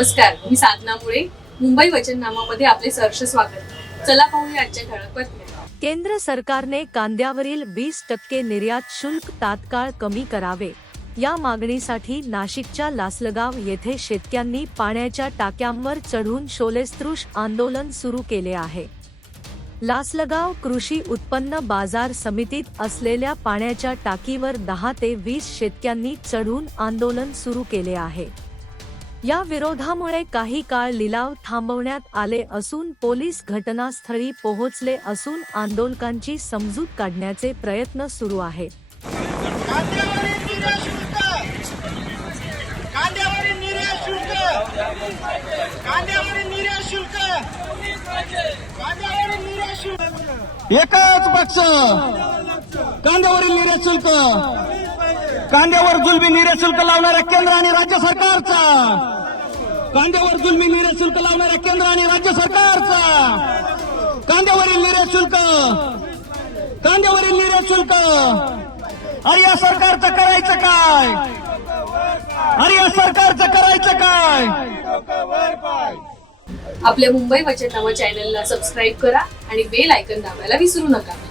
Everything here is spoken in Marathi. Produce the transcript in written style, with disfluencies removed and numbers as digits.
नमस्कार, मी साधना मुळे. मुंबई वचननामामध्ये आपले सहर्ष स्वागत. चला पाहूया आजच्या ठळक बातम्या. केंद्र सरकारने कांद्यावरील 20% निर्यात शुल्क तात्काळ कमी करावे, या मागणीसाठी नाशिकच्या लासलगाव येथे शेतकऱ्यांनी पाण्याच्या टाक्यांवर चढून शोलेसतृष आंदोलन सुरू केले आहे. लासलगाव कृषी उत्पन्न बाजार समितीत असलेल्या पाण्याच्या टाकीवर 10 ते 20 शेतकऱ्यांनी चढून आंदोलन सुरू केले आहे. या विरोधामुळे काही काळ लिलाव थांबवण्यात आले असून पोलीस घटनास्थळी पोहोचले असून आंदोलकांची समजूत काढण्याचे प्रयत्न सुरू आहेत. एकच पक्ष कांद्यावरील निर्यात शुल्क, कांद्यावर जुलमी निर्यात शुल्क लावणाऱ्या केंद्र आणि राज्य सरकारचा, कांद्यावर जुलमी निर्यात शुल्क लावणाऱ्या केंद्र आणि राज्य सरकारचा, कांद्यावरील निर्यात शुल्क, कांद्यावरील निर्यात शुल्क. अरे या सरकारचं करायचं काय? अरे या सरकारचं करायचं काय? आपल्या मुंबई वचननामा चॅनलला सबस्क्राईब करा आणि बेल आयकॉन दाबायला विसरू नका.